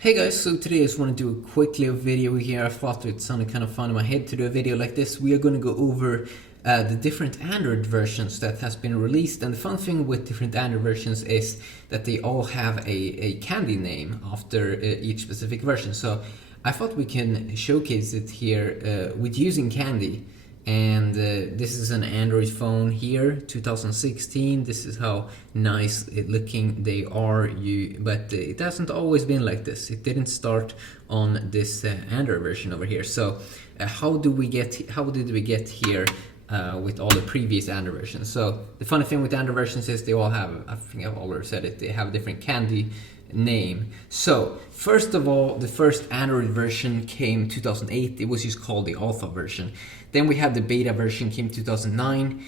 Hey guys, so today I just want to do a quick little video here. I thought it sounded kind of fun in my head to do a video like this. We are going to go over the different Android versions that has been released, and the fun thing with different Android versions is that they all have a candy name after each specific version. So I thought we can showcase it here with using candy. And this is an Android phone here, 2016. This is how nice looking they are. But it hasn't always been like this. It didn't start on this Android version over here. So how did we get here with all the previous Android versions? So the funny thing with Android versions is they all have, I think I've already said it, they have a different candy name. So first of all, the first Android version came 2008. It was just called the alpha version. Then we had the beta version came 2009,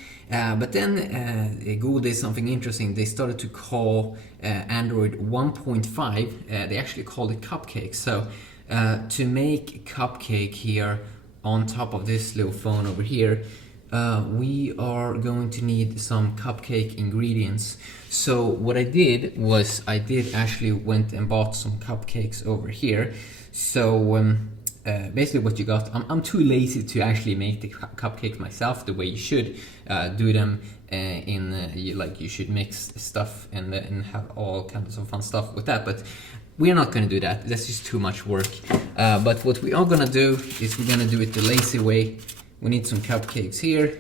but then Google did something interesting. They started to call Android 1.5, they actually called it Cupcake. So to make Cupcake here on top of this little phone over here, we are going to need some cupcake ingredients. So what I did was I actually went and bought some cupcakes over here. So basically what you got, I'm too lazy to actually make the cupcakes myself the way you should do them you should mix stuff and have all kinds of fun stuff with that, but we're not going to do that. That's just too much work. But what we are going to do is we're going to do it the lazy way. We need some cupcakes here.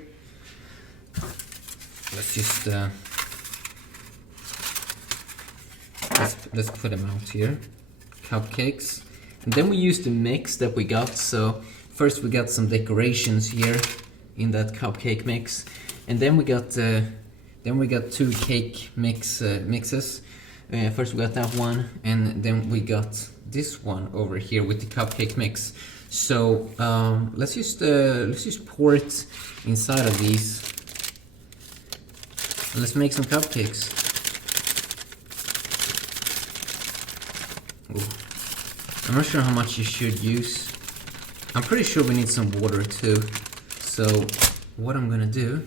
Let's just let's put them out here. Cupcakes, and then we use the mix that we got. So first we got some decorations here in that cupcake mix, and then we got two cake mixes. First we got that one, and then we got this one over here with the cupcake mix. So let's just pour it inside of these, and let's make some cupcakes. Ooh. I'm not sure how much you should use. I'm pretty sure we need some water too. So what I'm gonna do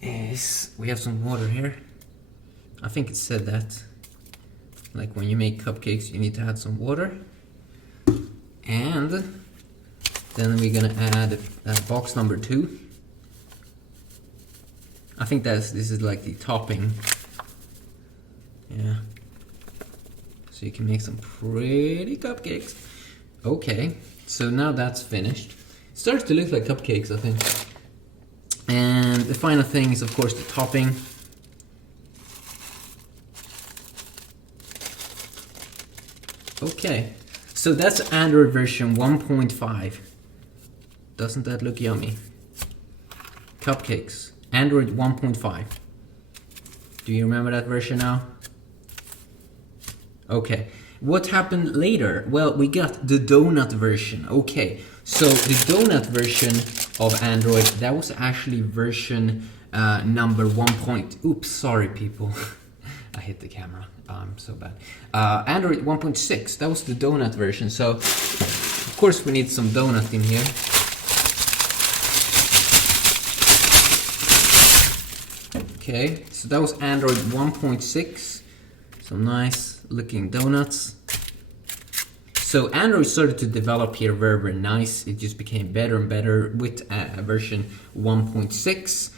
is, we have some water here. I think it said that, like when you make cupcakes you need to add some water. And then we're gonna add box number 2. I think this is like the topping. Yeah. So you can make some pretty cupcakes. Okay, so now that's finished. It starts to look like cupcakes, I think. And the final thing is of course the topping. Okay. So that's Android version 1.5. Doesn't that look yummy? Cupcakes, Android 1.5. Do you remember that version now? Okay, what happened later? Well, we got the donut version. Okay, so the donut version of Android, that was actually version number 1. Oops, sorry people. I hit the camera. I'm so bad. Android 1.6, that was the donut version. So of course we need some donut in here. Okay, so that was Android 1.6. Some nice looking donuts. So Android started to develop here very, very nice. It just became better and better with version 1.6.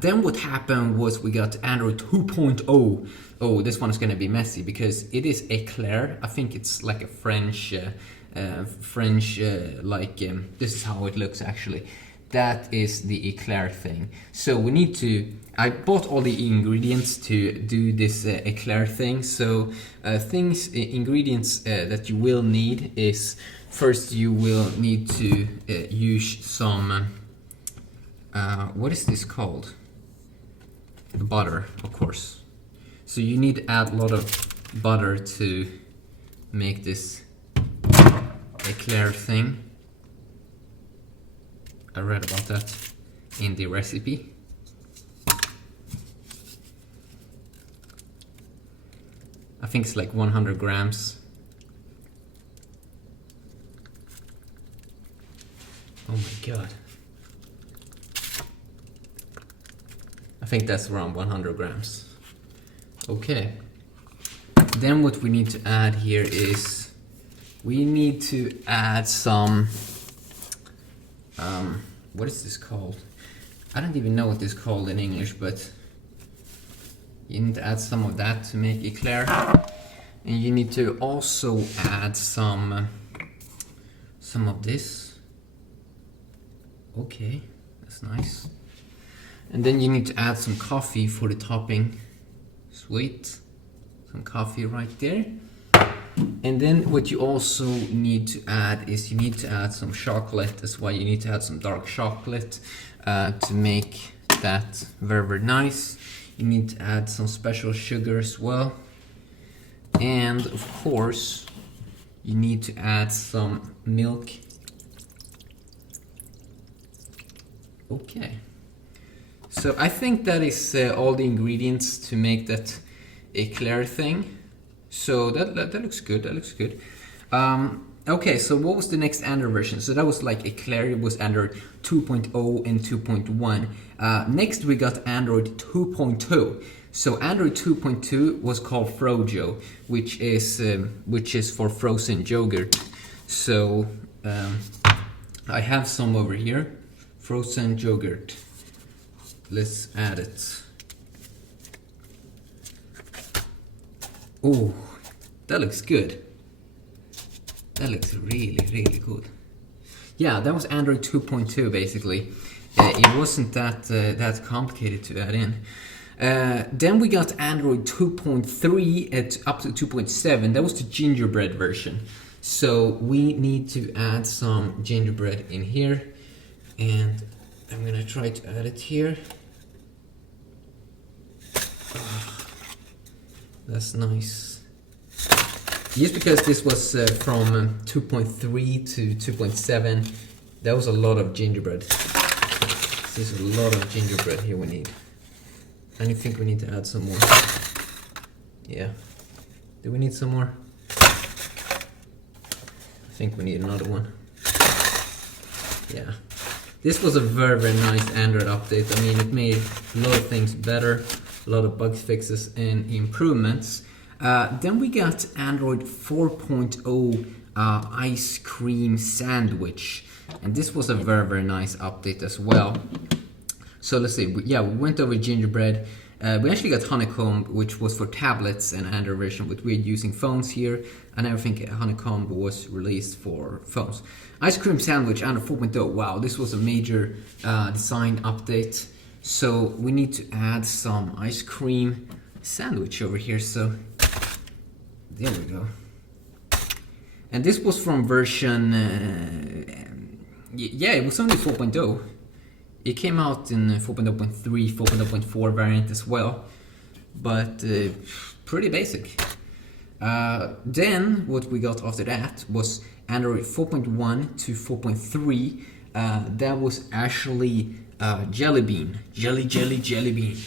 Then what happened was we got Android 2.0. Oh, this one is going to be messy because it is Eclair. I think it's like a French, this is how it looks actually. That is the Eclair thing. So we need to, I bought all the ingredients to do this Eclair thing. So ingredients that you will need is, first you will need to use some, what is this called? The butter, of course. So you need to add a lot of butter to make this Eclair thing. I read about that in the recipe. I think it's like 100 grams. Oh my god. I think that's around 100 grams. Okay. Then what we need to add here is we need to add some what is this called? I don't even know what this is called in English, but you need to add some of that to make it clear. And you need to also add some of this. Okay, that's nice. And then you need to add some coffee for the topping. Sweet. Some coffee right there. And then what you also need to add is you need to add some chocolate. That's why you need to add some dark chocolate to make that very, very nice. You need to add some special sugar as well. And of course, you need to add some milk. Okay. So I think that is all the ingredients to make that eclair thing. So that looks good. That looks good. Okay, so what was the next Android version? So that was like eclair. It was Android 2.0 and 2.1. Next we got Android 2.2. So Android 2.2 was called Frojo, which is for frozen yogurt. So I have some over here, frozen yogurt. Let's add it. Oh, that looks good. That looks really, really good. Yeah, that was Android 2.2 basically. It wasn't that complicated to add in. Then we got Android 2.3 up to 2.7. That was the gingerbread version. So we need to add some gingerbread in here. And I'm gonna try to add it here. That's nice. Just because this was from 2.3 to 2.7, that was a lot of gingerbread. There's a lot of gingerbread here we need. And I think we need to add some more. Yeah. Do we need some more? I think we need another one. Yeah. This was a very, very nice Android update. I mean, it made a lot of things better, a lot of bug fixes and improvements. Then we got Android 4.0 ice cream sandwich. And this was a very, very nice update as well. So let's see, we went over gingerbread. We actually got honeycomb, which was for tablets and Android version, but we're using phones here. And I think honeycomb was released for phones. Ice cream sandwich, Android 4.0. Wow, this was a major design update. So we need to add some ice cream sandwich over here. So there we go. And this was from version, yeah, it was only 4.0. It came out in 4.0.3, 4.0.4 variant as well, but pretty basic. Then what we got after that was Android 4.1 to 4.3. That was actually Jelly Bean. Jelly Bean.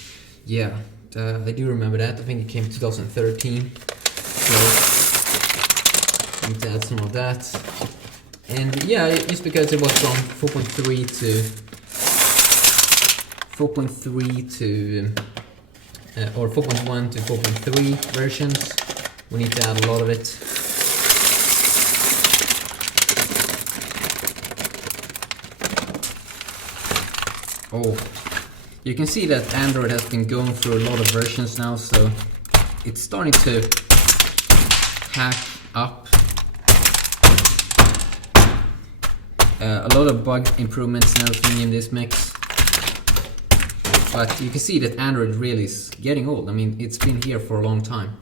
Yeah, I do remember that. I think it came 2013. So I need to add some of that. And yeah, just because it was from 4.3 to 4.1 to 4.3 versions, we need to add a lot of it. Oh, you can see that Android has been going through a lot of versions now, so it's starting to hack up. A lot of bug improvements and everything in this mix. But you can see that Android really is getting old. I mean, it's been here for a long time.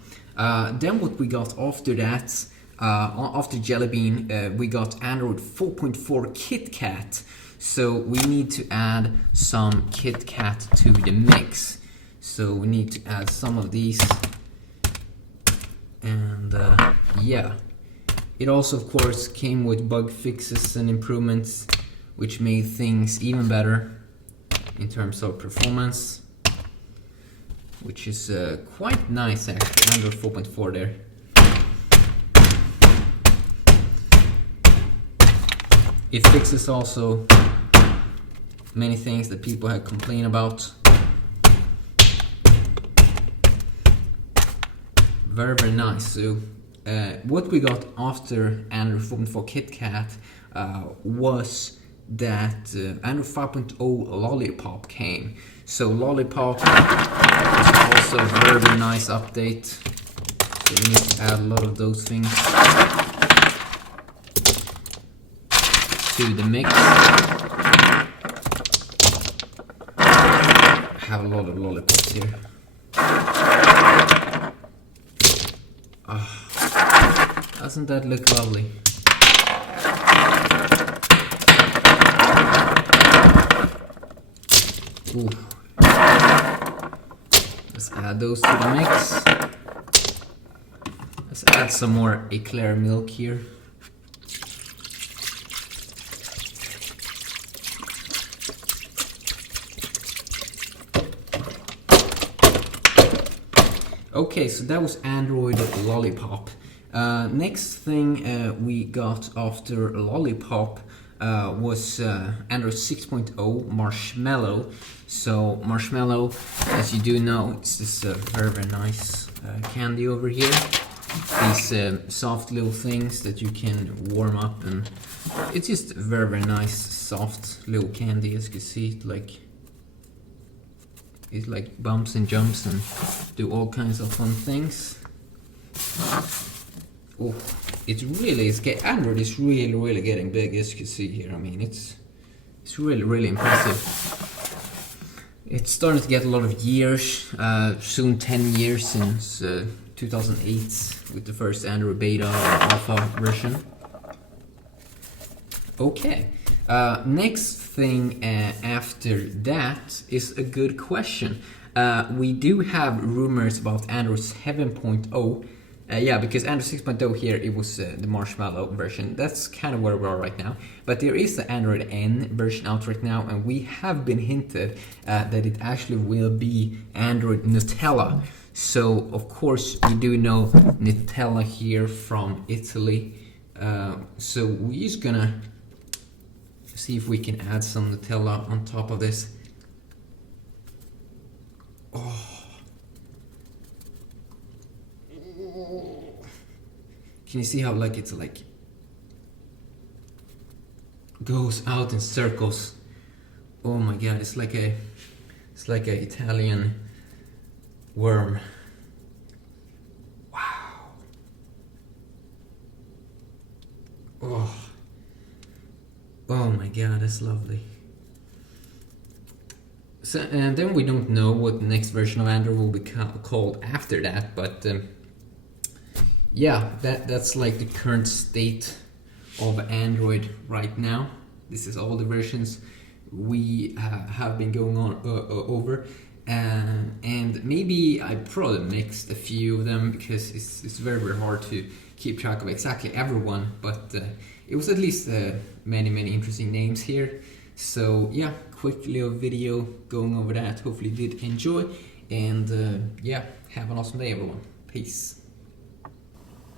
Then what we got after that, after Jelly Bean, we got Android 4.4 KitKat. So we need to add some KitKat to the mix. So we need to add some of these. And yeah. It also, of course, came with bug fixes and improvements, which made things even better in terms of performance, which is quite nice actually. Android 4.4 there. It fixes also many things that people have complained about. Very, very nice. So what we got after Android 4.4 KitKat was that Android 5.0 Lollipop came. So Lollipop is also a very, very nice update. So we need to add a lot of those things to the mix. I have a lot of lollipops here. Doesn't that look lovely? Ooh. Let's add those to the mix. Let's add some more eclair milk here. Okay, so that was Android Lollipop. Next thing we got after Lollipop was Android 6.0 Marshmallow. So Marshmallow, as you do know, it's this very, very nice candy over here. These soft little things that you can warm up, and it's just very, very nice soft little candy. As you can see, it like bumps and jumps and do all kinds of fun things. Oh, Android is really, really getting big, as you can see here. I mean, it's really, really impressive. It's starting to get a lot of years, soon 10 years since 2008 with the first Android beta or alpha version. Okay, next thing after that is a good question. We do have rumors about Android 7.0. Yeah, because Android 6.0 here, it was the Marshmallow version. That's kind of where we are right now. But there is the Android N version out right now, and we have been hinted that it actually will be Android Nutella. So, of course, we do know Nutella here from Italy. So we're just gonna see if we can add some Nutella on top of this. Oh. Can you see how it's goes out in circles? Oh my god, it's like a Italian worm. Wow. Oh my god, that's lovely. So, and then we don't know what the next version of Android will be called after that, but yeah, that's like the current state of Android right now. This is all the versions we have been going on over, and maybe I probably mixed a few of them because it's very, very hard to keep track of exactly everyone, but it was at least many interesting names here. So yeah, quick little video going over that. Hopefully you did enjoy, and yeah, have an awesome day everyone. Peace.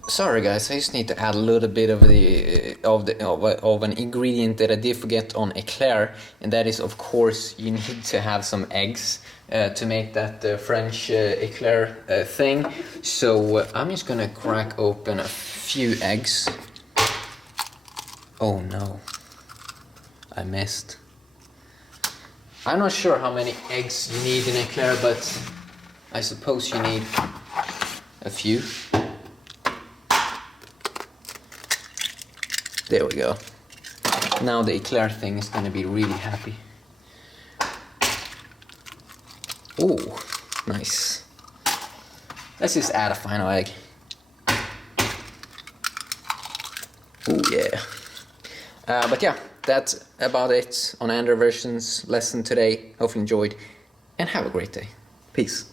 Sorry guys, I just need to add a little bit of an ingredient that I did forget on eclair, and that is, of course, you need to have some eggs to make that French eclair thing. So I'm just gonna crack open a few eggs. Oh no, I missed. I'm not sure how many eggs you need in eclair, but I suppose you need a few. There we go. Now the eclair thing is going to be really happy. Oh, nice. Let's just add a final egg. Oh yeah. But yeah, that's about it on Android versions lesson today. Hopefully you enjoyed, and have a great day. Peace.